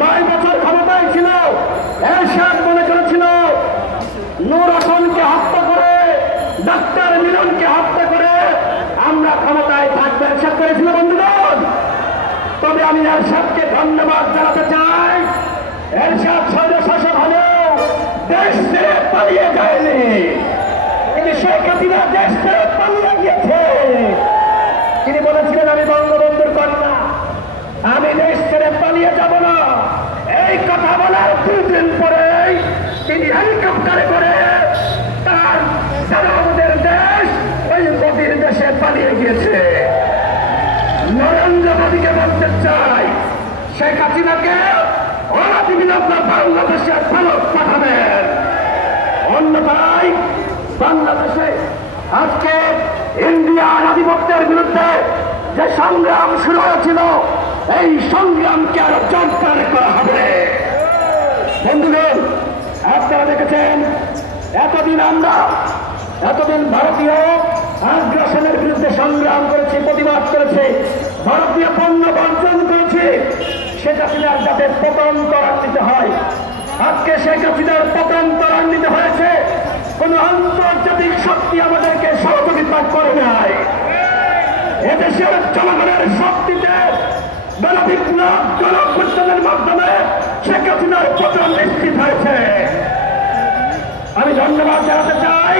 9 বছর ক্ষমতায় ছিল, এরশাদ মনে করেছিল নূর হোসেনকে হত্যা করে, ডাক্তার মিলনকে হত্যা করে আমরা ক্ষমতায় থাকবো, এরশাদ করেছিল বন্ধুগণ। তবে আমি এরশাদকে ধন্যবাদ জানাতে চাই, এরশাদ স্বৈরশাসক হলেও দেশ ছেড়ে পালিয়ে যায়নি, কিন্তু শেখ হাসিনা দেশ ছেড়ে পালিয়ে গিয়েছে। তিনি বলেছিলেন আমি বঙ্গবন্ধুর কন্যা, আমি দেশ ছেড়ে পালিয়ে যাব না। এই কথা বলার 2 দিন পরেই তিনি হেলিকপ্টারে করে তার আমাদের দেশ ওই মোদীর দেশে পালিয়ে গিয়েছে। নরেন্দ্র মোদীকে বলতে চাই, শেখ হাসিনাকে অনতিবিলম্বে বাংলাদেশে ফেরত পাঠাবেন, অন্যথায় বাংলাদেশে আজকে ইন্ডিয়ার আধিপত্যের বিরুদ্ধে যে সংগ্রাম শুরু হয়েছিল, এই সংগ্রামকে আরো জোরদার করা হবে। বন্ধুগণ, আপনারা দেখেছেন এতদিন ভারতীয় আগ্রাসনের বিরুদ্ধে সংগ্রাম করেছে, প্রতিবাদ করেছে, ভারতীয় পণ্য বর্জন করেছে। শেখ হাসিনার যাতে পতন ত্বরান্বিত হয়, আজকে শেখ হাসিনার পতন ত্বরান্বিত হয়েছে, কোন আন্তর্জাতিক শক্তি আমাদেরকে সহযোগিতা করে নাই। এদেশের জনগণের শক্তিতে গণবিপ্লব, গণঅভ্যুত্থানের মাধ্যমে শেখ হাসিনার পতন নিশ্চিত হয়েছে। আমি ধন্যবাদ জানাতে চাই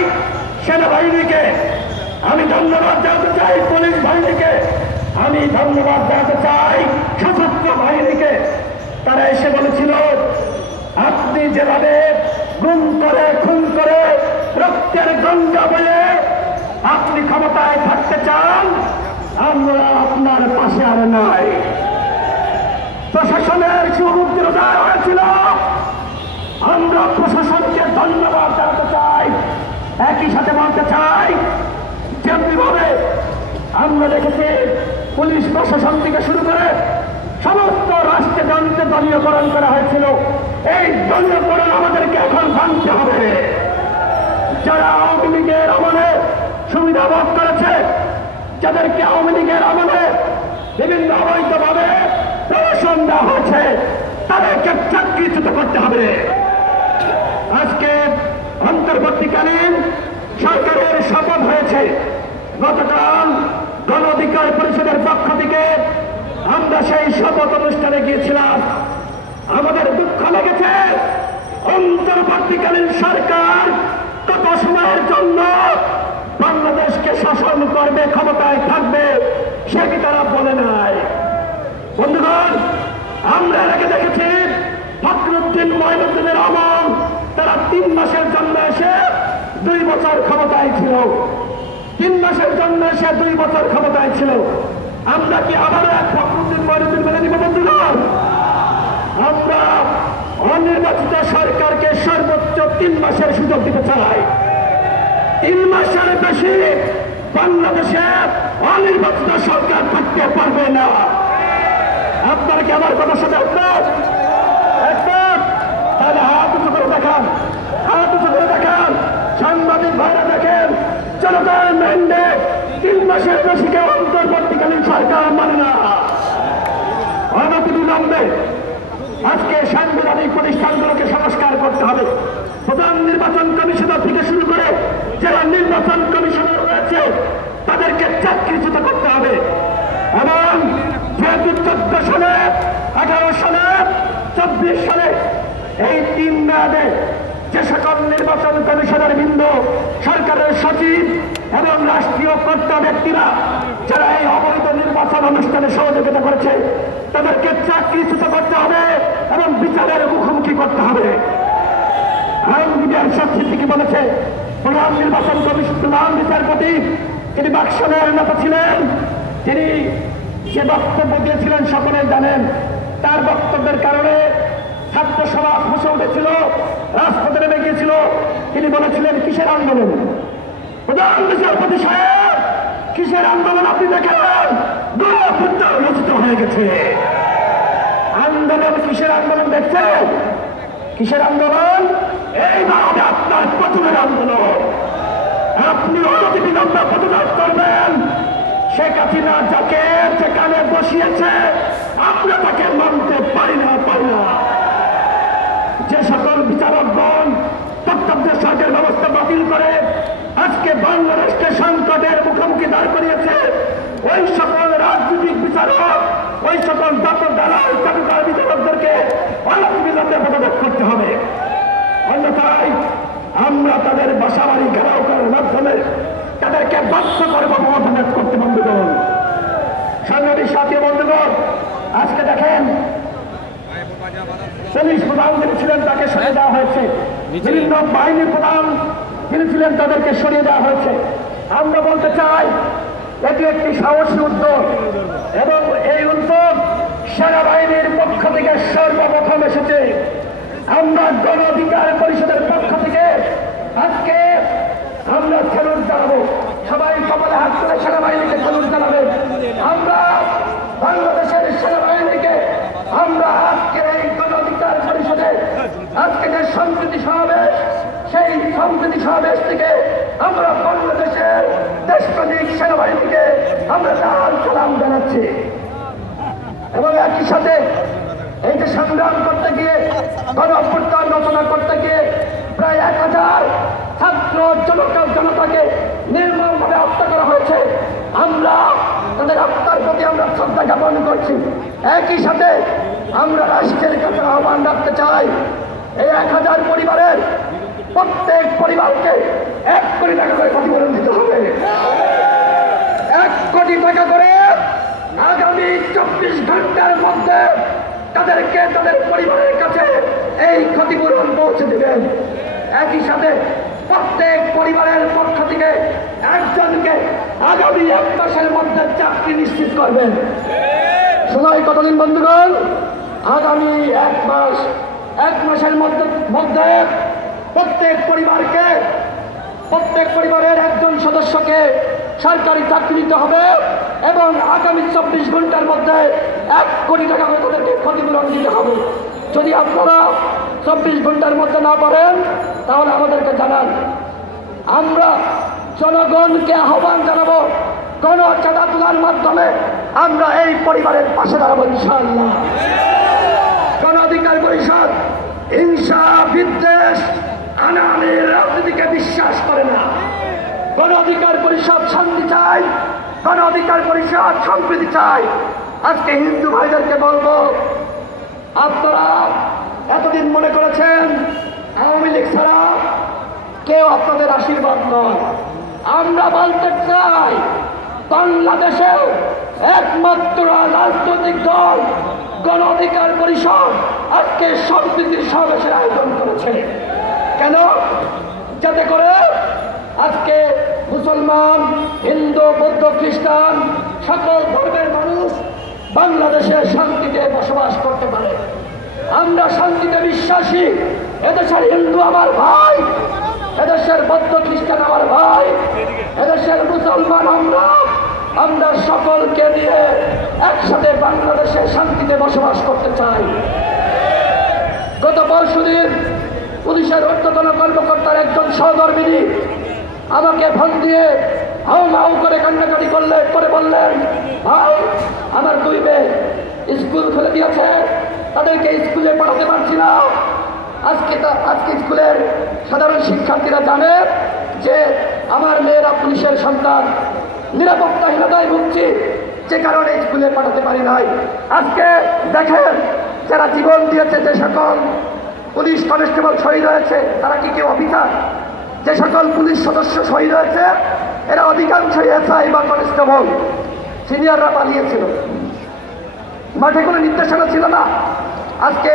সেনাবাহিনীকে, আমি ধন্যবাদ জানাতে চাই পুলিশ বাহিনীকে, আমি ধন্যবাদ জানাতে চাই সশস্ত্র বাহিনীকে। তারা এসে বলেছিল আপনি যেভাবে গুম করে, খুন করে, রক্তের গঙ্গা বয়ে আপনি ক্ষমতায় থাকতে চান, আমরা আপনার পাশে আর নাই। প্রশাসনের সুবুদ্ধির উদয় হয়েছিল, আমরা প্রশাসনকে ধন্যবাদ জানাতে চাই। একই সাথে বলতে চাই যেমনিভাবে আমরা দেখেছি পুলিশ প্রশাসন থেকে শুরু করে সমস্ত রাষ্ট্রযন্ত্রে দলীয়করণ করা হয়েছিল, এই দলীয়করণ আমাদেরকে এখন ভাঙতে হবে। যারা আওয়ামী লীগের আমলে সুবিধা ভোগ করেছে, যাদেরকে আওয়ামী লীগের আমলে বিভিন্ন অবৈধভাবে প্রশাসন দেওয়া হয়েছে, তাদেরকে চাকরিচ্যুত করতে হবে। আজকে অন্তর্বর্তীকালীন সরকারের শপথ হয়েছে, গতকাল গণ অধিকার পরিষদের পক্ষ থেকে আমরা সেই শপথ অনুষ্ঠানে গিয়েছিলাম। আমাদের দুঃখ লেগেছে, অন্তর্বর্তীকালীন সরকার কত সময়ের জন্য বাংলাদেশকে শাসন করবে, ক্ষমতায় থাকবে, সেটি তারা বলে নাই। বন্ধুগণ, আমরা এর আগে দেখেছি ফখরুদ্দিন, মঈনুদ্দিনের আমল, তারা 3 মাসের জন্য এসে 2 বছর ক্ষমতায় ছিল, 3 মাসের জন্য এসে 2 বছর ক্ষমতায় ছিল। আমরা কি আবারও এক ফখরুদ্দিন, মঈনুদ্দিন মেনে নিব? বন্ধুগণ, আমরা অনির্বাচিত সরকারকে সর্বোচ্চ 3 মাসের সুযোগ দিতে চাই। 3 মাসের বেশি বাংলাদেশে অনির্বাচিত সরকার থাকতে পারবে না। আপনারা কি আমার কথার সাথে একমত? তাহলে হাত উঁচু করে দেখান, হাত উঁচু করে দেখান। সাংবাদিক ভাইরা দেখেন, জনতার ম্যান্ডেট 3 মাসের বেশি কেউ অন্তর্বর্তীকালীন সরকার মানে না। অনতিবিলম্বে আজকে সাংবিধানিক প্রতিষ্ঠানগুলোকে সংস্কার করতে হবে। প্রধান নির্বাচন কমিশনার থেকে শুরু করে যারা নির্বাচন কমিশনার রয়েছে তাদেরকে চাকরিচ্যুত করতে হবে। এবং যেহেতু 14 সালে, 18 সালে, 24 সালে এই 3 মেয়াদে যে সকল নির্বাচন কমিশনার বৃন্দ, সরকারের সচিব এবং রাষ্ট্রীয় কর্তা ব্যক্তিরা যারা এই অবৈধ নির্বাচন অনুষ্ঠানে সহযোগিতা করেছে তাদেরকে চাকরিচ্যুত করতে হবে এবং বিচারের মুখোমুখি করতে হবে। আইনজীবী এরশাদ সিদ্দিকী বলেছে, প্রধান নির্বাচন কমিশন, প্রধান বিচারপতি তিনি বাকশালের নেতা ছিলেন, তিনি যে বক্তব্য দিয়েছিলেন সকলেই জানেন। তার বক্তব্যের কারণে ছাত্র সমাজ ফুঁসে উঠেছিল, রাজপথে নেমে গিয়েছিল। তিনি বলেছিলেন কিসের আন্দোলন? প্রধান বিচারপতি সাহেব, কিসের আন্দোলন? আপনি দেখেন গণঅভ্যুত্থান রচিত হয়ে গেছে। আন্দোলন কিসের আন্দোলন দেখছেন? কিসের আন্দোলন? এই ভাবে আপনার পতনের আন্দোলন। আপনি অনতিবিলম্বে পদত্যাগ করবেন। শেখ হাসিনা যাকে যেখানে বসিয়েছে আমরা তাকে মানতে পারি না। যে সকল বিচারকগণ তত্ত্বাবধায়ক সরকার ব্যবস্থা বাতিল করে আজকে বাংলাদেশকে সংকটের মুখোমুখি দাঁড় করিয়েছে, ওই সকল রাজনৈতিক বিচারক, ওই সকল দালাল চাটুকার বিচারকদেরকে অনবিলম্বে পদত্যাগ করতে হবে। অন্যথায় আমরা তাদের বাসাবাড়ি ঘেরাও করার মাধ্যমে তাদেরকে বাধ্য করব পদত্যাগ করতে। বন্ধুগণ, সাংবাদিক সাথী বন্ধুগণ, আজকে দেখেন পুলিশ প্রধান যিনি ছিলেন তাকে সরিয়ে দেওয়া হয়েছে, বিভিন্ন বাহিনীর প্রধান যিনি ছিলেন তাদেরকে সরিয়ে দেওয়া হয়েছে। আমরা বলতে চাই এটি একটি সাহসী উদ্যোগ এবং এই উদ্যোগ সেনাবাহিনীর পক্ষ থেকে সর্বপ্রথম এসেছে। আমরা গণ অধিকার পরিষদের পক্ষ থেকে আজকে আমরা স্যালুট জানাবো। সবাই কপালে হাত তুলে সেনাবাহিনীকে স্যালুট জানাবে। আমরা বাংলাদেশের সেনাবাহিনীকে আমরা আজকে এই গণ অধিকার পরিষদে আজকে যে সম্প্রীতি সমাবেশ, সেই সম্প্রীতি সমাবেশ থেকে আমরা বাংলাদেশের দেশপ্রেমিক সেনাবাহিনীকে আমরা লাল সালাম জানাচ্ছি। এবং একই সাথে এই যে সংগ্রাম করতে গিয়ে গণ অভ্যুত্থান রচনা করতে গিয়ে প্রায় 1000 ছাত্র জনতাকে নির্মমভাবে হত্যা করা হয়েছে, আমরা তাদের হত্যার প্রতি আমরা শ্রদ্ধা জ্ঞাপন করছি। একই সাথে আমরা রাষ্ট্রের কাছে আহ্বান রাখতে চাই, এই 1000 পরিবারের প্রত্যেক পরিবারকে 1 কোটি টাকা করে ক্ষতিপূরণ দিতে হবে। 1 কোটি টাকা করে আগামী 24 ঘন্টার মধ্যে তাদেরকে তাদের পরিবারের কাছে এই ক্ষতিপূরণ পৌঁছে দেবেন। একই সাথে প্রত্যেক পরিবারের পক্ষ থেকে একজনকে আগামী 1 মাসের মধ্যে চাকরি নিশ্চিত করবেন। সময় কতদিন বন্ধুগণ? আগামী 1 মাসের মধ্যে প্রত্যেক পরিবারের একজন সদস্যকে সরকারি চাকরি দিতে হবে এবং আগামী 24 ঘন্টার মধ্যে 1 কোটি টাকা করে তাদেরকে ক্ষতিপূরণ দিতে হবে। যদি আপনারা 24 ঘন্টার মধ্যে না পারেন তাহলে আমাদেরকে জানান। আমরা জনগণকে আহ্বান জানাবো, কোন চাঁদা তোলার মাধ্যমে আমরা এই পরিবারের পাশে দাঁড়াবো ইনশাআল্লাহ। গণ অধিকার পরিষদ হিংসা, বিদ্বেষ, আনানের রাজনীতিকে বিশ্বাস করে না। গণ অধিকার পরিষদ শান্তি চাই, গণ অধিকার পরিষদ সম্প্রীতি চাই। আজকে হিন্দু ভাইদেরকে বলবো, আপনারা এতদিন মনে করেছেন আওয়ামী লীগ ছাড়া কেউ আপনাদের আশীর্বাদ নয়। আমরা বলতে চাই বাংলাদেশে একমাত্র রাজনৈতিক দল গণ অধিকার পরিষদ আজকে সম্প্রীতির সমাবেশের আয়োজন করেছে। কেন? যাতে করে আজকে মুসলমান, হিন্দু, বৌদ্ধ, খ্রিস্টান সকল ধর্মের মানুষ বাংলাদেশে শান্তিতে বসবাস করতে পারে। আমরা শান্তিতে বিশ্বাসী। এদেশের হিন্দু আমার ভাই, এদেশের বৌদ্ধ খ্রিস্টান আমার ভাই, এদেশের মুসলমান আমরা সকলকে নিয়ে একসাথে বাংলাদেশে শান্তিতে বসবাস করতে চাই। গত পরশুদিন পুলিশের ঊর্ধ্বতন কর্মকর্তার একজন সহধর্মিনী আমাকে ফোন দিয়ে হাউ মাউ করে কান্নাকাটি করে বললেন, ভাই আমার 2 মেয়ে স্কুল খুলে দিয়েছে, তাদেরকে স্কুলে পড়াতে পারছি না। আজকে স্কুলের সাধারণ শিক্ষার্থীরা জানে যে আমার মেয়েরা পুলিশের সন্তান, নিরাপত্তাহীনতায় ভুগছি, যে কারণে স্কুলে পাঠাতে পারি নাই। আজকে দেখেন যারা জীবন দিয়েছে, যে সকল পুলিশ কনস্টেবল শহীদ হয়েছে তারা কি কেউ অফিসার? যে সকল পুলিশ সদস্য শহীদ হয়েছে এরা অধিকাংশই এসআই বা কনস্টেবল, সিনিয়ররা পালিয়েছিল, মাঠে কোনো নির্দেশনা ছিল না। আজকে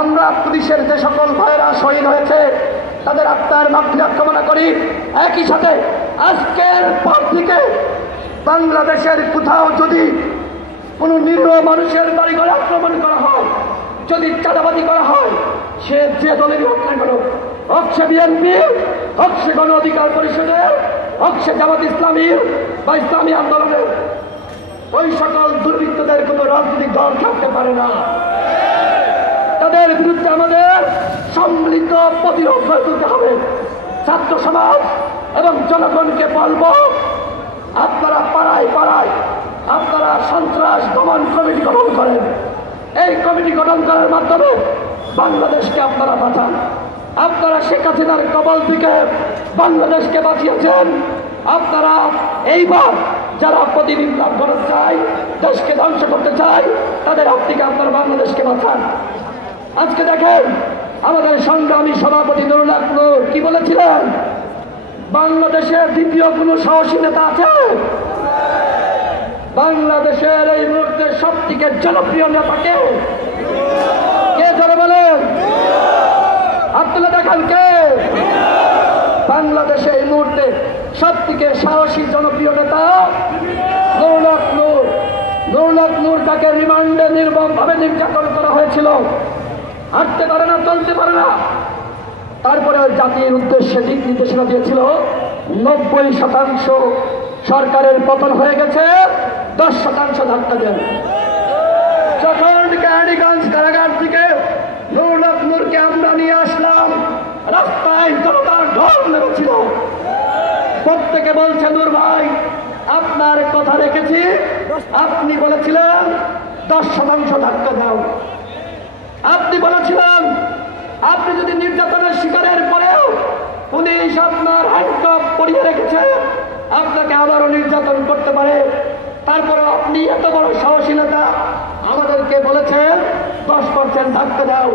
আমরা পুলিশের যে সকল ভাইয়েরা শহীদ হয়েছে তাদের আত্মার মাগফিরাত কামনা করি। একই সাথে আজকের পর থেকে বাংলাদেশের কোথাও যদি কোনো নিরীহ মানুষের বাড়িঘরে আক্রমণ করা হয়, যদি চাঁদাবাজি করা হয়, সে যে দলেরই হোক না কেন, হোক সে বিএনপি, হোক সে গণ অধিকার পরিষদের, হোক সে জামাত ইসলামীর বা ইসলামী আন্দোলনের, ওই সকল দুর্বৃত্তদের কোনো রাজনৈতিক দল থাকতে পারে না। তাদের বিরুদ্ধে আমাদের সম্মিলিত প্রতিরোধ গড়ে তুলতে হবে। ছাত্র সমাজ এবং জনগণকে বলবো, আপনারা পাড়ায় পাড়ায় আপনারা সন্ত্রাস দমন কমিটি গঠন করেন। এই কমিটি গঠন করার মাধ্যমে বাংলাদেশকে আপনারা বাঁচান। আপনারা শেখ হাসিনার কবল থেকে বাংলাদেশকে বাঁচিয়েছেন। আপনারা এইবার যারা প্রতিবিপ্লব করতে চায়, দেশকে ধ্বংস করতে চায়, তাদের হাত থেকে আপনারা বাংলাদেশকে বাঁচান। আজকে দেখেন আমাদের সংগ্রামী সভাপতি নুরুল হক নূর কি বলেছিলেন, বাংলাদেশের দ্বিতীয় কোনো সাহসী নেতা আছে? বাংলাদেশের এই মুহূর্তে সবথেকে জনপ্রিয় নেতাকে কে যারা বলেন? আব্দুল্লাহ দেখান কে? বাংলাদেশে এই মুহূর্তে সবথেকে সাহসী জনপ্রিয় নেতা নুরুল হক নূর। নুরুল হক নূর তাকে রিমান্ডে নির্মমভাবে নির্যাতন করা হয়েছিল। হাঁটতে পারে না, চলতে পারে না। তারপরে জাতির উদ্দেশ্যে দিক নির্দেশনা দিয়েছিল 90% সরকারের পতন হয়ে গেছে, 10% ধাক্কা দেন। যখন কেরানীগঞ্জ কারাগার থেকে নুরুল হক নূরকে আমরা নিয়ে আসলাম, রাস্তায় জনতার ঢল নেমেছিল। প্রত্যেকে বলছে, নূর ভাই আপনার কথা রেখেছি, আপনি বলেছিলেন 10% ধাক্কা দাও। আপনি বলেছিলেন আপনি যদি নির্যাতনের শিকারের পরেও পুলিশ আপনার হ্যান্ডকাফ পরিয়ে রেখেছে, আপনাকে আবারও নির্যাতন করতে পারে। তারপরে আপনি এত বড় সাহসী নেতা আমাদেরকে বলেছেন 10% ধাক্কা দাও।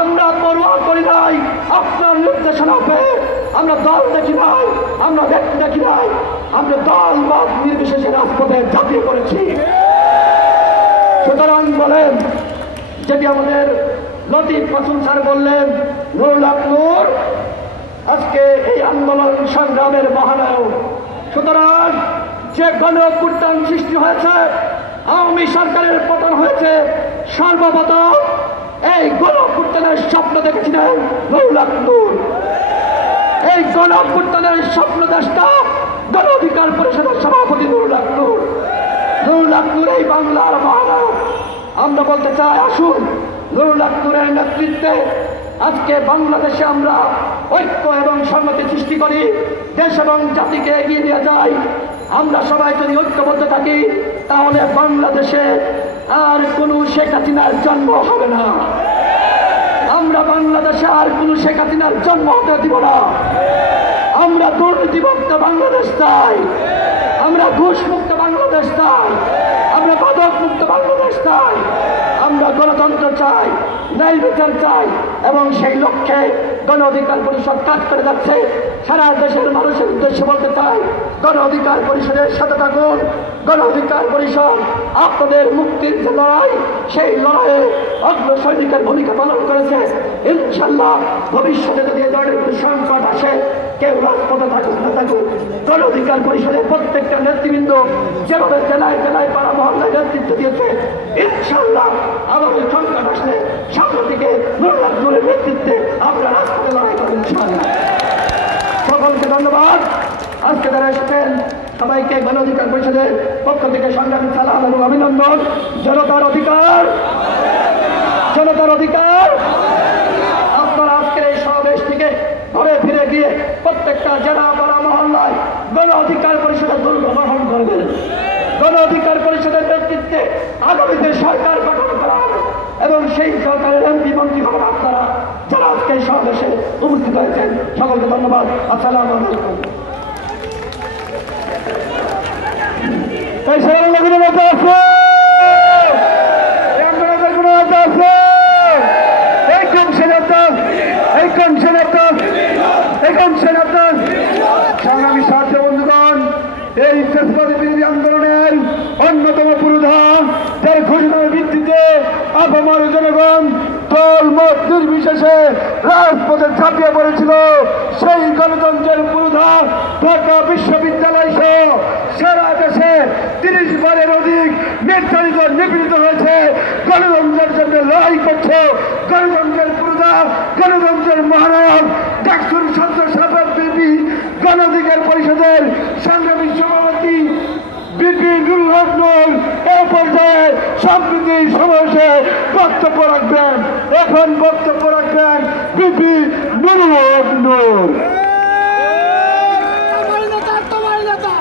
আমরা পরোয়া করি নাই আপনার নির্দেশনা পেয়ে। আমরা দল দেখি নাই, আমরা ব্যক্তি দেখি নাই, আমরা দল মত নির্বিশেষে রাজপথে ঝাঁপিয়ে পড়েছি। সুতরাং বলেন, যেটি আমাদের লতিফ মাসুদ স্যার বললেন, নুরুল হক নূর আজকে এই আন্দোলন সংগ্রামের মহানায়ক। সুতরাং যে গণ অভ্যুত্থান সৃষ্টি হয়েছে, আওয়ামী সরকারের পতন হয়েছে, সর্বপ্রথম এই গণ অভ্যুত্থানের স্বপ্ন দেখেছিলেন নুরুল হক নূর। এই গণ অভ্যুত্থানের স্বপ্ন দেশটা গণ অধিকার পরিষদের সভাপতি নুরুল হক নূর। নুরুল হক নূর এই বাংলার মহানায়ক। আমরা বলতে চাই, আসুন নুরুল হক নূরের নেতৃত্বে আজকে বাংলাদেশে আমরা ঐক্য এবং সংহতি সৃষ্টি করি, দেশ এবং জাতিকে এগিয়ে নিয়ে যাই। আমরা সবাই যদি ঐক্যবদ্ধ থাকি, তাহলে বাংলাদেশে আর কোনো শেখ হাসিনার জন্ম হবে না। আমরা বাংলাদেশে আর কোনো শেখ হাসিনার জন্ম হতে দিব না। আমরা দুর্নীতিমুক্ত বাংলাদেশ চাই, আমরা ঘুষমুক্ত বাংলাদেশ চাই, আমরা মাদক মুক্ত বাংলাদেশ চাই, আমরা গণতন্ত্র চাই, ন্যায় বিচার চাই। এবং সেই লক্ষ্যে গণ অধিকার পরিষদ কাজ করে যাচ্ছে। সারা দেশের মানুষের উদ্দেশ্যে বলতে চাই, গণ অধিকার পরিষদের সাথে থাকুন। গণ অধিকার পরিষদ আপনাদের মুক্তির যে লড়াই, সেই লড়াইয়ে অগ্রসৈনিকের ভূমিকা পালন করেছে। ইনশাল্লাহ ভবিষ্যতে যদি এ ধরনের কোনো সংকট আসে, কেউ রাজপথে থাকুক না থাকুক, গণ অধিকার পরিষদের প্রত্যেকটা নেতৃবৃন্দ যেভাবে জেলায় জেলায় পাড়া মহল্লায় নেতৃত্ব দিয়েছে, ইনশাল্লাহ আগামী সংকট আসলে সামনে থেকে নুরুল হক নূরের নেতৃত্বে আমরা রাজপথে লড়াই করবেন ইনশাল্লাহ। সকলকে ধন্যবাদ। আজকে যারা এসেছেন সবাইকে গণ অধিকার পরিষদের পক্ষ থেকে সংগ্রামী সালাম এবং অভিনন্দন। জনতার অধিকার, জনতার অধিকার। আপনারা আজকের এই সমাবেশ থেকে ঘরে ফিরে গিয়ে প্রত্যেকটা জেলা পাড়া মহল্লায় গণ অধিকার পরিষদের দুর্গ গ্রহণ করবেন। গণ অধিকার পরিষদের নেতৃত্বে আগামীতে সরকার গঠন করা হবে এবং সেই সরকারের এমপি মন্ত্রী হবেন আপনারা, যারা আজকে এই সমাবেশে উপস্থিত হয়েছেন। সকলকে ধন্যবাদ। আসসালামু আলাইকুম। সংগ্রামী সাথী বন্ধুগণ, এই ফেসিবাদী বিরোধী আন্দোলনের অন্যতম পুরোধা, যার ঘোষণার ভিত্তিতে আপামর জনগণ দল মত নির্বিশেষে রাজপথে ঝাঁপিয়ে পড়েছিল, সেই গণতন্ত্রের পুরোধা ঢাকা বিশ্ববিদ্যালয় সহ সারা দেশে 30 বারের অধিক নির্যাতিত নিপীড়িত হয়েছে। গণতন্ত্রের জন্য লড়াই করছে গণতন্ত্রের পুরোধা, গণতন্ত্রের মহানায়ক ডাকসুর সদস্য বিপি গণ অধিকার পরিষদের সংগ্রামী সভাপতি বিপি নুরুল হক নূর এই পর্যায়ে সম্প্রীতি সমাবেশে বক্তব্য রাখবেন। এখন বক্তব্য রাখবেন বিপি নুরুল হক নূর। তোমার নেতা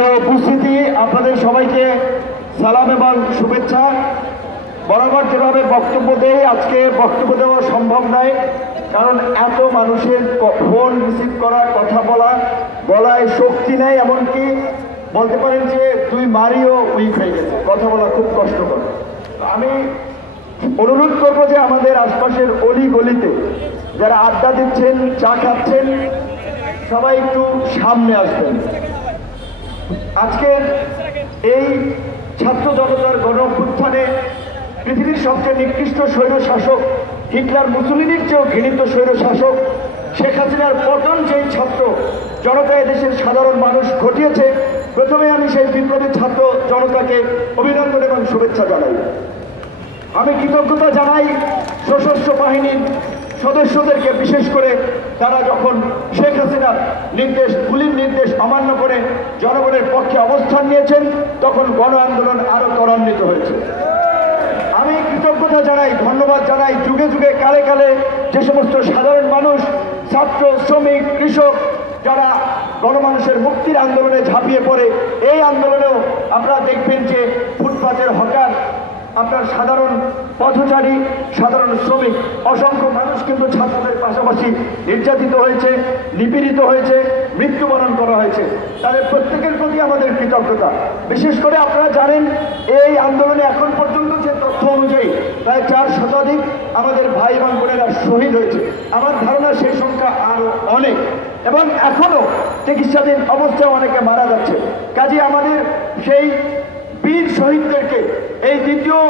প্রিয় উপস্থিতি, আপনাদের সবাইকে সালাম এবং শুভেচ্ছা। বরাবর যেভাবে বক্তব্য দেয়, আজকে বক্তব্য দেওয়া সম্ভব নয়, কারণ এত মানুষের ফোন রিসিভ করা, কথা বলায় শক্তি নেই। এমনকি বলতে পারেন যে দুই মারিও উইক হয়ে গেছে, কথা বলা খুব কষ্টকর। আমি অনুরোধ করবো যে আমাদের আশপাশের অলি গলিতে যারা আড্ডা দিচ্ছেন, চা খাচ্ছেন, সবাই একটু সামনে আসবেন। আজকের এই ছাত্র জনতার গণ অভ্যুত্থানে পৃথিবীর সবচেয়ে নিকৃষ্ট স্বৈর শাসক হিটলার মুসলিনির চেয়েও ঘৃণিত স্বৈর শাসক শেখ হাসিনার পতন যেই ছাত্র জনতা এদেশের সাধারণ মানুষ ঘটিয়েছে, প্রথমে আমি সেই বিপ্লবী ছাত্র জনতাকে অভিনন্দন এবং শুভেচ্ছা জানাই। আমি কৃতজ্ঞতা জানাই সশস্ত্র বাহিনীর সদস্যদেরকে, বিশেষ করে তারা যখন শেখ হাসিনার গুলির নির্দেশ অমান্য করে জনগণের পক্ষে অবস্থান নিয়েছেন, তখন গণ আন্দোলন আরো ত্বরান্বিত হয়েছে। আমি কৃতজ্ঞতা জানাই, ধন্যবাদ জানাই যুগে যুগে কালে কালে যে সমস্ত সাধারণ মানুষ, ছাত্র, শ্রমিক, কৃষক যারা গণমানুষের মুক্তির আন্দোলনে ঝাঁপিয়ে পড়ে। এই আন্দোলনেও আপনারা দেখবেন যে ফুটপাতের হকার, আপনার সাধারণ পথচারী, সাধারণ শ্রমিক, অসংখ্য মানুষ কিন্তু ছাত্রদের পাশাপাশি নির্যাতিত হয়েছে, নিপীড়িত হয়েছে, মৃত্যুবরণ করা হয়েছে। তাদের প্রত্যেকের প্রতি আমাদের কৃতজ্ঞতা। বিশেষ করে আপনারা জানেন এই আন্দোলনে এখন পর্যন্ত যে তথ্য অনুযায়ী প্রায় 4 শতাধিক আমাদের ভাই এবং বোনেরা শহীদ হয়েছে। আমার ধারণা সেই সংখ্যা আরো অনেক, এবং এখনো চিকিৎসাধীন অবস্থায় অনেকে মারা যাচ্ছে। কাজে আমাদের সেই বীর শহীদদেরকে, এই দ্বিতীয়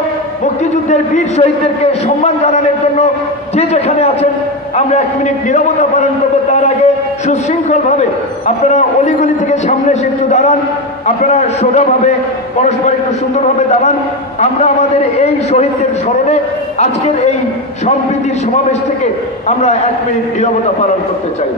মুক্তিযুদ্ধের বীর শহীদদেরকে সম্মান জানানোর জন্য যে যেখানে আছেন আমরা 1 মিনিট নীরবতা পালন করবো। তার আগে সুশৃঙ্খলভাবে আপনারা অলিগলি থেকে সামনে এসে একটু দাঁড়ান, আপনারা সোজাভাবে পরস্পর একটু সুন্দরভাবে দাঁড়ান। আমরা আমাদের এই শহীদদের স্মরণে আজকের এই সম্প্রীতির সমাবেশ থেকে আমরা 1 মিনিট নীরবতা পালন করতে চাই।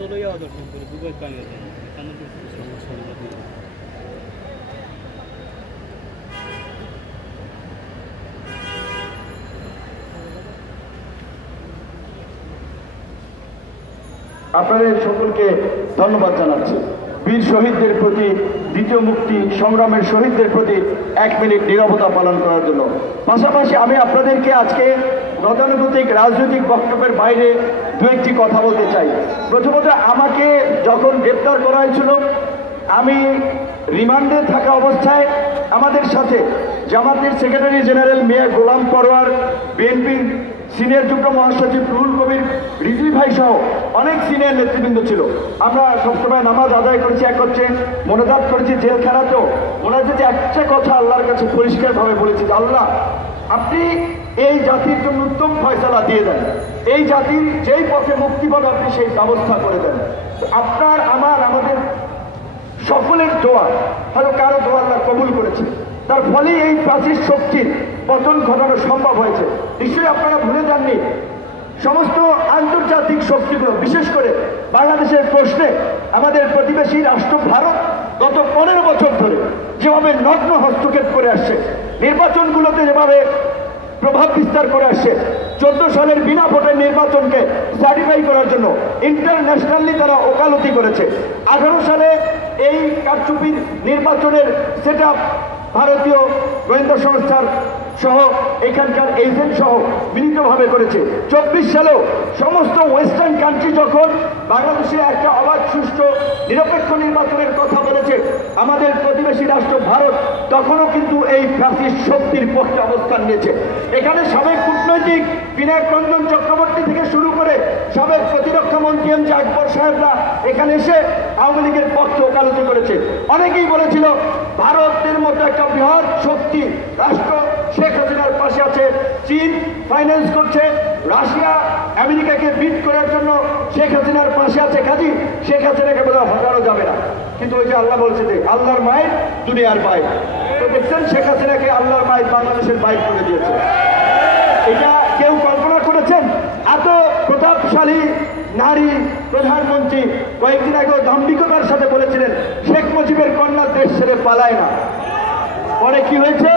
तो लो या दर्शन করে দুবাই কানে যায় কানে সমস্যা নেই। আপনাদের সকলকে ধন্যবাদ জানাচ্ছি। বীর শহীদদের প্রতি, দ্বিতীয় মুক্তি সংগ্রামের শহীদদের প্রতি 1 মিনিট নীরবতা পালন করার জন্য। পাশাপাশি আমি আপনাদেরকে আজকে গতানুগতিক রাজনৈতিক বক্তব্যের বাইরে 2-1টি কথা বলতে চাই। প্রথমত, আমাকে যখন গ্রেপ্তার করা হয়েছিল, আমি রিমান্ডে থাকা অবস্থায় আমাদের সাথে জামাতের সেক্রেটারি জেনারেল মিয়া গোলাম পরোয়ার, বিএনপির সিনিয়র যুগ্ম মহাসচিব রুহুল কবির রিজভী ভাই সহ অনেক সিনিয়র নেতৃবৃন্দ ছিল। আমরা সবসময় নামাজ আদায় করেছি, একত্রে মোনাজাত করেছি। জেলখানাতেও মোনাজাতে একটা কথা আল্লাহর কাছে পরিষ্কারভাবে বলেছি যে আল্লাহ, আপনি এই জাতির জন্য উত্তম ফয়সালা দিয়ে দেন, এই জাতির যেই পথে মুক্তি পাবে আপনি সেই ব্যবস্থা করে দেন। আপনার আমাদের সকলের দোয়া, হয়তো কারো দোয়া আল্লাহ কবুল করেছে, তার ফলে এই প্রাচীর শক্তির পতন ঘটানো সম্ভব হয়েছে। নিশ্চয়ই আপনারা ভুলে যাননি সমস্ত আন্তর্জাতিক শক্তিগুলো, বিশেষ করে বাংলাদেশের প্রশ্নে আমাদের প্রতিবেশী রাষ্ট্র ভারত গত 15 বছর ধরে যেভাবে নগ্ন হস্তক্ষেপ করে আসছে, নির্বাচনগুলোতে যেভাবে প্রভাব বিস্তার করে আসছে, 14 সালের বিনা ভোটের নির্বাচনকে সার্টিফাই করার জন্য ইন্টারন্যাশনালি তারা ওকালতি করেছে। 18 সালে এই কারচুপির নির্বাচনের সেট আপ ভারতীয় গোয়েন্দা সংস্থার সহ এখানকার এজেন্ট সহ মিলিতভাবে করেছে। 24 সালেও সমস্ত ওয়েস্টার্ন কান্ট্রি যখন বাংলাদেশে একটা অবাধ, সুষ্ঠু, নিরপেক্ষ নির্বাচনের কথা বলেছে, আমাদের প্রতিবেশী রাষ্ট্র ভারত তখনও কিন্তু এই ফ্যাসিস্ট শক্তির পক্ষে অবস্থান নিয়েছে। এখানে সাবেক কূটনৈতিক বিনায়ক রঞ্জন চক্রবর্তী থেকে শুরু করে সাবেক প্রতিরক্ষা মন্ত্রী এম জে আকবর সাহেবরা এখানে এসে আওয়ামী লীগের পক্ষে ওকালতি করেছে। অনেকেই বলেছিল ভারতের মতো একটা বৃহৎ শক্তি রাষ্ট্র শেখ হাসিনার পাশে আছে, চীন ফাইন্যান্স করছে, রাশিয়া আমেরিকাকে বিট করার জন্য শেখ হাসিনার পাশে আছে, কাজী শেখ হাসিনাকে বোধহয় হটানো যাবে না। কিন্তু ওই যে আল্লাহ বলছে যে আল্লাহর মায়ের দুনিয়ার মায়ের। তো দেখছেন শেখ হাসিনাকে আল্লাহর মায়ের বাংলাদেশের বাইর করে দিয়েছে। এটা কেউ কল্পনা করেছেন? এত প্রতাপশালী নারী প্রধানমন্ত্রী কয়েকদিন আগে দাম্ভিকতার সাথে বলেছিলেন শেখ মুজিবের কন্যা দেশ ছেড়ে পালায় না। পরে কি হয়েছে?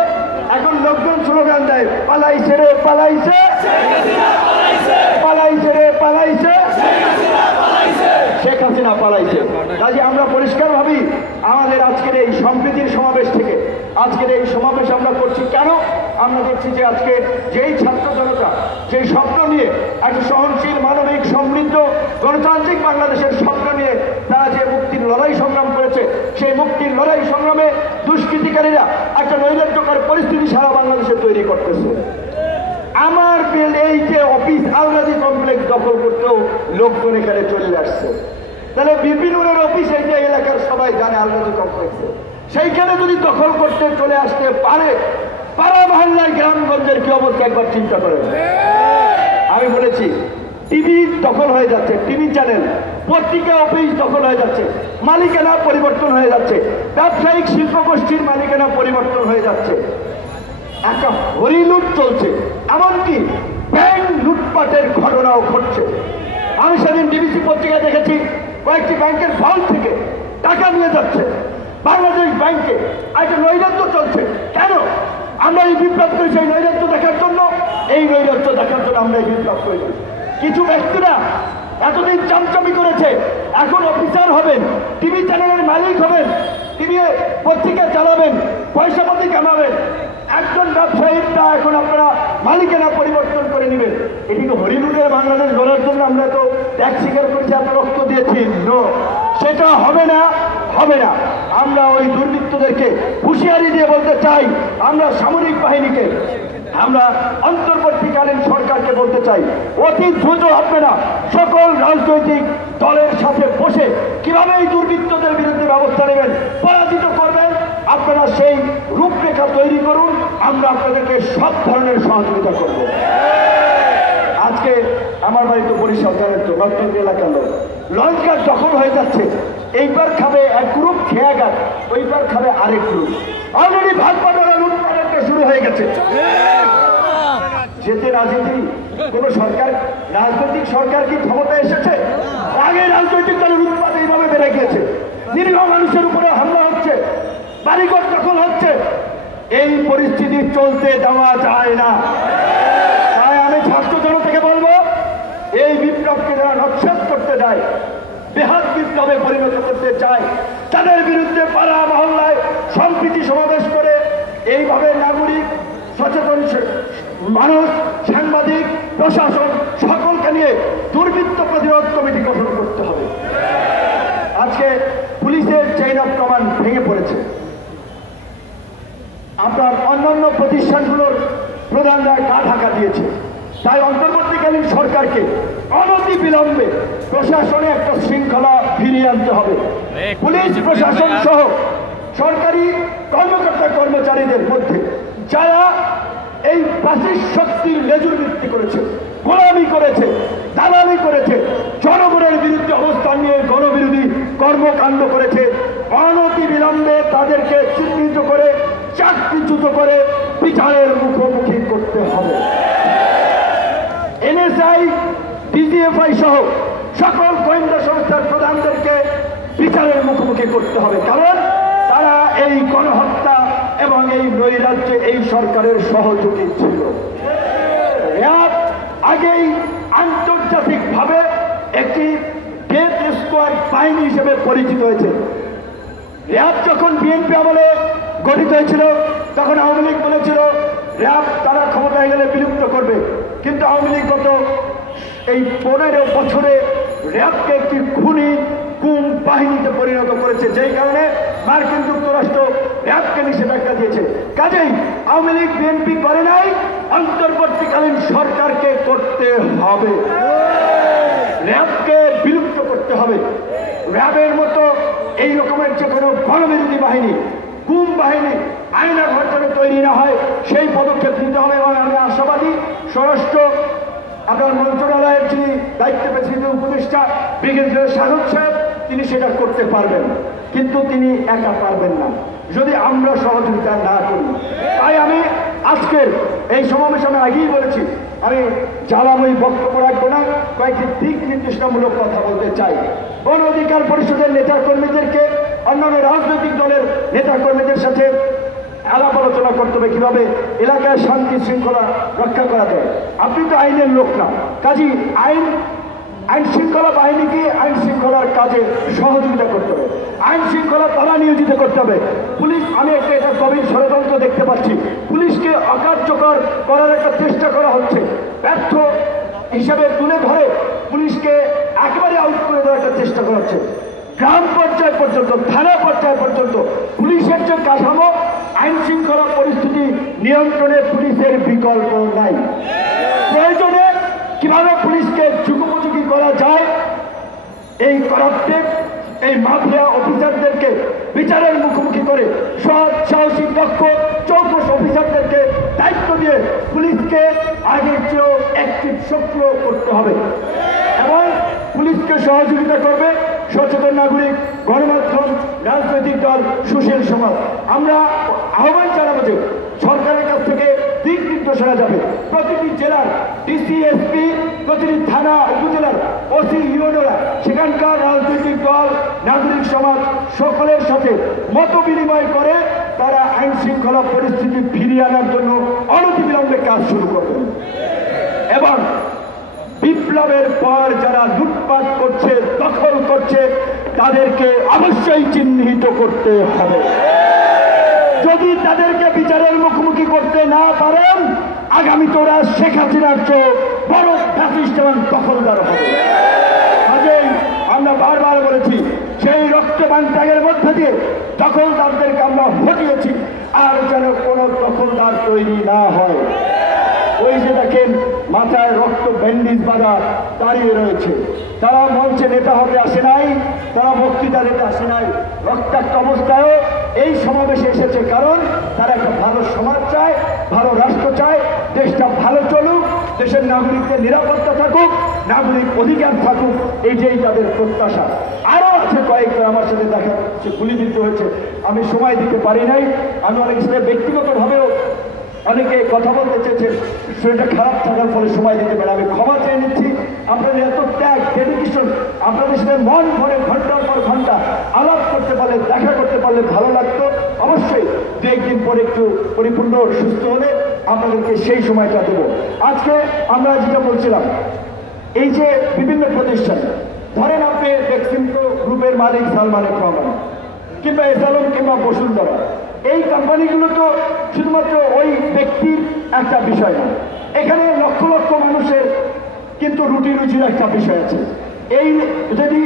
এখন লোকজন স্লোগান দেয় পালাইছে রে পালাইছে, পালাইছে রে পালাইছে, শেখ হাসিনা পালাইছে। কাজে আমরা পরিষ্কার ভাবি আমাদের আজকের এই সম্প্রীতির সমাবেশ থেকে, আজকের এই সমাবেশ আমরা করছি কেন? আমরা দেখছি যে আজকে যেই ছাত্র জনতা সেই স্বপ্ন নিয়ে একটা সহনশীল মানবিক সমৃদ্ধ গণতান্ত্রিক বাংলাদেশের স্বপ্ন নিয়ে তারা যে মুক্তির লড়াই সংগ্রাম করেছে, সেই মুক্তির লড়াই সংগ্রামে দুষ্কৃতিকারীরা একটা নৈরাজ্যকর পরিস্থিতি সারা বাংলাদেশে তৈরি করতেছে। আমার এই যে অফিস আলরাজি কমপ্লেক্স দখল করতেও লোকজন এখানে চলে আসছে। তাহলে বিপিনুরের অফিস এই যে এলাকার সবাই জানে আলরাজি কমপ্লেক্সে, সেইখানে যদি দখল করতে চলে আসতে পারে, পাড়া মহল্লায় গ্রামগঞ্জের কি অবস্থা একবার চিন্তা করেন। আমি বলেছি টিভি দখল হয়ে যাচ্ছে, টিভি চ্যানেল, পত্রিকা অফিস দখল হয়ে যাচ্ছে, মালিকানা পরিবর্তন হয়ে যাচ্ছে, ব্যবসায়িক শিল্প গোষ্ঠীর মালিকানা পরিবর্তন হয়ে যাচ্ছে, একটা হরিলুট চলছে, এমনকি ব্যাংক লুটপাটের ঘটনাও ঘটছে। আমি সেদিন ডিবিসি পত্রিকায় দেখেছি কয়েকটি ব্যাংকের ভল্ট থেকে টাকা নিয়ে যাচ্ছে বাংলাদেশ ব্যাংকে। একটা নৈরাজ্য চলছে। কেন আমরা এই বিপ্লব করেছি? এই নৈরাজ্য দেখার জন্য, এই নৈরাজ্য দেখার জন্য আমরা এই বিপ্লব করেছি। কিছু ব্যক্তিরা এতদিন চামচামি করেছে, এখন অফিসার হবেন, টিভি চ্যানেলের মালিক হবেন, টিভি পত্রিকা চালাবেন, পয়সাপাতি কামাবেন। একজন ব্যবসায়ীরা এখন আপনারা মালিকানা পরিবর্তন করে নেবেন। এটি তো হরিলুটের বাংলাদেশ গড়ার জন্য আমরা তো ত্যাগ স্বীকার করেছি, এত রক্ত দিয়েছি। নো, সেটা হবে না, হবে না। আমরা ওই দুর্বৃত্তদেরকে হুঁশিয়ারি দিয়ে বলতে চাই, আমরা সামরিক বাহিনীকে, আমরা অন্তর্বর্তীকালীন সরকারকে বলতে চাই, অতি দ্রুত আপনারা সকল রাজনৈতিক দলের সাথে বসে কিভাবে এই দুর্বৃত্তদের বিরুদ্ধে ব্যবস্থা নেবেন, পরাজিত করবেন, আপনারা সেই রূপরেখা তৈরি করুন। আমরা আপনাদেরকে সব ধরনের সহযোগিতা করব। আজকে আমার বাড়ি তো বরিশাল, জানেন তো, নতুন এলাকার লোক, লঞ্চঘাট দখল হয়ে যাচ্ছে। এইবার খাবে এক গ্রুপ খেয়াঘাট, ওইবার খাবে আরেক গ্রুপ। অলরেডি ভাগ বাটোয়ারা লুটপাটটা শুরু হয়ে গেছে। যেতে রাজনীতি কোন সরকার, রাজনৈতিক সরকার কি ক্ষমতা এসেছে? আগে রাজনৈতিক দলের উৎপাদ এইভাবে বেড়ে গিয়েছে, নিরীহ মানুষের উপরে হামলা হচ্ছে, বাড়িঘর দখল হচ্ছে। এই পরিস্থিতি চলতে দেওয়া যায় না। তাই আমি ছাত্র জনতাকে বলবো, এই বিপ্লবকে যারা নস্যাৎ করতে যায়, বৃহৎ বিপ্লবে পরিণত করতে চায়, তাদের বিরুদ্ধে পাড়া মহল্লায় সম্প্রীতি সমাবেশ করে এইভাবে নাগরিক, সচেতন মানুষ, সাংবাদিক, প্রশাসন সকলকে নিয়ে দুর্বৃত্ত প্রতিরোধ কমিটি গঠন করতে হবে। আজকে পুলিশের চেইন অফ কমান্ড ভেঙে পড়েছে। আপনার অন্যান্য প্রতিষ্ঠানগুলোর প্রধানরা গা ঢাকা দিয়েছে। তাই অন্তর্বর্তীকালীন সরকারকে অনতি বিলম্বে প্রশাসনে একটা শৃঙ্খলা ফিরিয়ে আনতে হবে। পুলিশ প্রশাসন সহ সরকারি কর্মকর্তা কর্মচারীদের মধ্যে যারা এই ফ্যাসিস্ট শক্তির লেজুর ভিত্তি করেছে, গোলামি করেছে, দালালি করেছে, জনগণের বিরুদ্ধে অবস্থান নিয়ে গণবিরোধী কর্মকাণ্ড করেছে, অনতি বিলম্বে তাদেরকে চিহ্নিত করে চাকরিচ্যুত করে বিচারের মুখোমুখি করতে হবে। এনএসআই, ডিজিএফআই সহ সকল গোয়েন্দা সংস্থার প্রধানদেরকে বিচারের মুখোমুখি করতে হবে, কারণ তারা এই গণহত্যা এবং এই নৈরাজ্যে এই সরকারের সহযোগী ছিল। র্যাব আগেই আন্তর্জাতিকভাবে একটি ডেথ স্কোয়াড বাহিনী হিসেবে পরিচিত হয়েছে। র্যাব যখন বিএনপি আমলে গঠিত হয়েছিল তখন আওয়ামী লীগ বলেছিল র্যাব তারা ক্ষমতায় গেলে বিলুপ্ত করবে, কিন্তু আওয়ামী লীগ গত এই 15 বছরে র্যাবকে একটি খুনি গুম বাহিনীতে পরিণত করেছে, যেই কারণে মার্কিন যুক্তরাষ্ট্র র্যাবকে নিষেধাজ্ঞা দিয়েছে। কাজেই আওয়ামী লীগ বিএনপি করে নাই, অন্তর্বর্তীকালীন সরকারকে করতে হবে, র্যাবকে বিলুপ্ত করতে হবে। র্যাবের মতো এই রকমের যে কোনো গণবিরোধী বাহিনী, গুম বাহিনী আইনা ঘর যেন তৈরি না হয় সেই পদক্ষেপ নিতে হবে। এবং আমি আশাবাদী স্বরাষ্ট্র আপনার মন্ত্রণালয়ের যিনি দায়িত্বে পেয়েছেন উপদেষ্টা ব্রিগেডিয়ার শাহরুখ সাহেব, তিনি সেটা করতে পারবেন, কিন্তু তিনি একা পারবেন না। যদি আমরা সহযোগিতা না করি। তাই আমি আজকের এই সমাবেশে আমি আগেই বলেছি, আমি জ্বালাময়ী বক্তব্য রাখবো না, কয়েকটি দিক নির্দেশনামূলক কথা বলতে চাই। গণ অধিকার পরিষদের নেতাকর্মীদেরকে অন্যান্য রাজনৈতিক দলের নেতাকর্মীদের সাথে আলাপ আলোচনা করতে হবে কিভাবে এলাকায় শান্তি শৃঙ্খলা রক্ষা করা যায়। আপনি তো আইনের লোক না, কাজী আইন শৃঙ্খলা বাহিনীকে আইন শৃঙ্খলার কাজে সহযোগিতা করতে হবে, আইন শৃঙ্খলা তারা নিয়োজিত করতে হবে। পুলিশ, আমি এটা গভীর ষড়যন্ত্র দেখতে পাচ্ছি, পুলিশকে অকার্যকর করার একটা চেষ্টা করা হচ্ছে, ব্যর্থ হিসাবে তুলে ধরে পুলিশকে একেবারে আউট করে দেওয়ার একটা চেষ্টা করা হচ্ছে। গ্রাম পর্যায় পর্যন্ত, থানা পর্যায় পর্যন্ত পুলিশের যে কাঠামো, আইন শৃঙ্খলা পরিস্থিতি নিয়ন্ত্রণে পুলিশের বিকল্প নাই। প্রয়োজনে কিভাবে পুলিশকে যুগোপযোগী করা যায়, এই করাপ্টেড এই মাফিয়া অফিসারদেরকে বিচারের মুখোমুখি করে সৎ সাহসী দক্ষ চৌকস অফিসারদেরকে দায়িত্ব দিয়ে পুলিশকে আগের চেয়েও অ্যাক্টিভ সক্রিয় করতে হবে এবং পুলিশকে সহযোগিতা করবে সচেতন নাগরিক, গণমাধ্যম, রাজনৈতিক দল, সুশীল সমাজ। আমরা আহ্বান জানাবো যে সরকারের কাছ থেকে দিক নির্দেশনা যাবে প্রতিটি জেলার ডিসি, এসপি, প্রতিটি থানা উপজেলার ওসি, ইউনোরা সেখানকার রাজনৈতিক দল, নাগরিক সমাজ সকলের সাথে মত বিনিময় করে তারা আইন শৃঙ্খলা পরিস্থিতি ফিরিয়ে আনার জন্য অনতিবিলম্বে কাজ শুরু করবেন এবং বিপ্লবের পর যারা লুটপাট করছে, দখল করছে, তাদেরকে অবশ্যই চিহ্নিত করতে হবে। যদি তাদেরকে বিচারের মুখোমুখি করতে না পারেন, আগামীতে ওরা শেখ হাসিনার চেয়ে বড় ফ্যাসিস্ট এবং দখলদার হবে। কাজেই আমরা বারবার বলেছি, সেই রক্তবান ত্যাগের মধ্যে দিয়ে দখলদারদেরকে আমরা হটিয়েছি, আর যেন কোনো দখলদার তৈরি না হয়। ওই যে দেখেন মাথায় রক্ত ব্যান্ডেজ বাঁধা দাঁড়িয়ে রয়েছে, তারা মঞ্চে নেতা হতে আসে নাই, তারা বক্তৃতা দিতে আসে নাই, রক্তাক্ত অবস্থায়ও এই সমাবেশে এসেছে, কারণ তারা একটা ভালো সমাজ চায়, ভালো রাষ্ট্র চায়, দেশটা ভালো চলুক, দেশের নাগরিকদের নিরাপত্তা থাকুক, নাগরিক অধিকার থাকুক, এইটাই তাদের প্রত্যাশা। আরও আছে কয়েকজন আমার সাথে দেখা যাচ্ছে গুলিবিদ্ধ হয়েছে, আমি সময় দিতে পারি নাই। আমি অনেকের সাথে ব্যক্তিগতভাবেও অনেকে কথা বলতে চেয়েছেন, শরীরটা খারাপ থাকার ফলে সময় দিতে পারে, আমি ক্ষমা চেয়ে নিচ্ছি। আপনাদের এত ত্যাগ, ডেডিকেশন, আপনাদের সাথে মন ভরে ঘন্টার পর ঘন্টা আলাপ করতে পারলে, দেখা করতে পারলে ভালো লাগতো। অবশ্যই দু একদিন পরে একটু পরিপূর্ণ সুস্থ হলে আপনাদেরকে সেই সময়টা দেবো। আজকে আমরা যেটা বলছিলাম, এই যে বিভিন্ন প্রতিষ্ঠান, ধরেন আপনি বেক্সিমকো গ্রুপের মালিক সালমান এফ রহমান কিংবা এসালম কিংবা বসুন্ধরা, এই কোম্পানিগুলো তো শুধুমাত্র ওই ব্যক্তির একটা বিষয় না, এখানে লক্ষ লক্ষ মানুষের কিন্তু রুটি রুজির একটা বিষয় আছে। এই যদি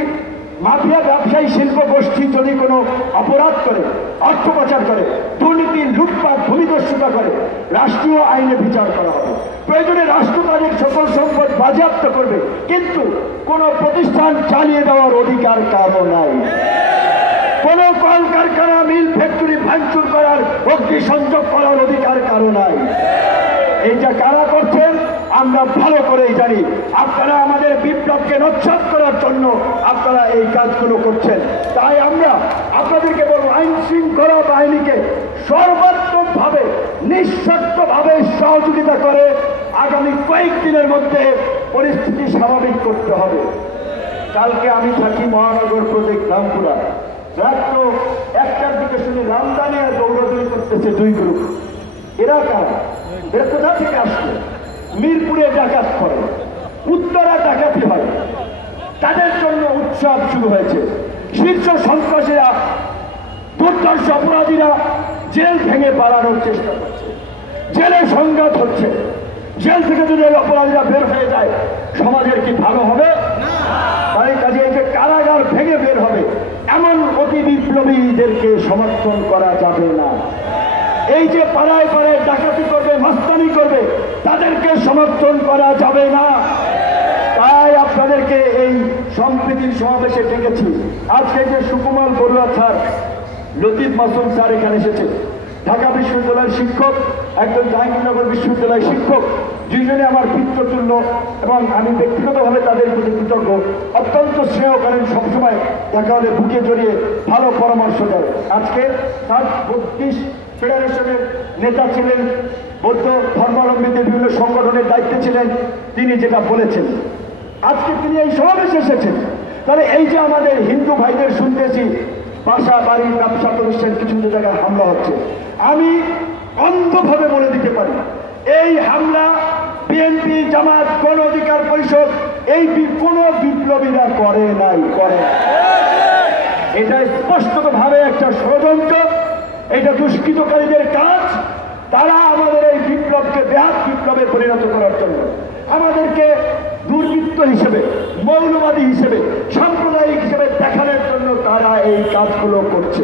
মাফিয়া ব্যবসায়ী শিল্প গোষ্ঠী যদি কোনো অপরাধ করে, অর্থ পাচার করে, দুর্নীতি, লুটপাট, ভূমিদস্যুতা করে, রাষ্ট্রীয় আইনে বিচার করা হবে। প্রয়োজনে রাষ্ট্র তাদের সকল সম্পদ বাজেয়াপ্ত করবে, কিন্তু কোনো প্রতিষ্ঠান চালিয়ে দেওয়ার অধিকার কারও নাই। কোন কল কারখানা, মিল, ফ্যাক্টরি ভাঙচুর করার, অগ্নি সংযোগ করার অধিকার কারো নাই। এইটা কারা করছেন আমরা ভালো করেই জানি। আপনারা আমাদের বিপ্লবকে নস্যাৎ করার জন্য আপনারা এই কাজগুলো করছেন। তাই আমরা আপনাদেরকে বলব, আইন শৃঙ্খলা বাহিনীকে সর্বাত্মকভাবে নিঃশর্তভাবে সহযোগিতা করে আগামী কয়েকদিনের মধ্যে পরিস্থিতি স্বাভাবিক করতে হবে। কালকে আমি থাকি মহানগর প্রজেক্ট রামপুরা, রাত্র 1টার দিকে শুনে রামদানি আর দৌড়াদৌড়ি করতেছে দুই গ্রুপ। এরা কারা? এরা কোথা থেকে আসছে? মিরপুরে ডাকাত করে, উত্তরা ডাকাতি হয়, তাদের জন্য উৎসব শুরু হয়েছে। শীর্ষ সন্ত্রাসীরা, দুর্ধর্ষ অপরাধীরা জেল ভেঙে পালানোর চেষ্টা করছে, জেলে সংঘাত হচ্ছে। জেল থেকে যদি অপরাধীরা বের হয়ে যায়, সমাজের কি ভালো হবে? তাই কাজে এই যে কারাগার ভেঙে বের হবে, এমন অতি বিপ্লবীদেরকে সমর্থন করা যাবে না। এই যে পাড়ায় পাড়ায় ডাকাতি করবে, মাস্তানি করবে, তাদেরকে সমর্থন করা যাবে না। তাই আপনাদেরকে এই সম্প্রীতির সমাবেশে ডেকেছি। আজকে যে সুকুমার বড়ুয়া স্যার, লতিফ মাসুম স্যার এখানে এসেছে, ঢাকা বিশ্ববিদ্যালয়ের শিক্ষক, একজন জাহাঙ্গীরনগর বিশ্ববিদ্যালয়ের শিক্ষক, দুইজনে আমার পিতৃতুল্য এবং আমি ব্যক্তিগতভাবে তাদের প্রতি কৃতজ্ঞ। অত্যন্ত স্নেহ করেন, সবসময় দেখা হলে বুকে জড়িয়ে ভালো পরামর্শ দেয়। আজকে তার 32 ফেডারেশনের নেতা ছিলেন, বৌদ্ধ ধর্মাবলম্বীদের বিভিন্ন সংগঠনের দায়িত্বে ছিলেন। তিনি যেটা বলেছেন, আজকে তিনি এই সমাবেশে এসেছেন, তাহলে এই যে আমাদের হিন্দু ভাইদের শুনতেছি বাসা বাড়ি ব্যবসা প্রতিষ্ঠান কিছু কিছু জায়গায় হামলা হচ্ছে, আমি অন্ধভাবে বলে দিতে পারি এই হামলা বিএনপি, জামাত, গণ অধিকার পরিষদ এই কোনো বিপ্লবীরা করে নাই, করে না। এটা স্পষ্টতভাবে একটা ষড়যন্ত্র, এটা দুষ্কৃতকারীদের কাজ। তারা আমাদের এই বিপ্লবকে ব্যাপক বিপ্লবে পরিণত করার জন্য, আমাদেরকে দুর্বৃত্ত হিসেবে, মৌলবাদী হিসেবে, সাম্প্রদায়িক হিসেবে দেখানোর জন্য তারা এই কাজগুলো করছে।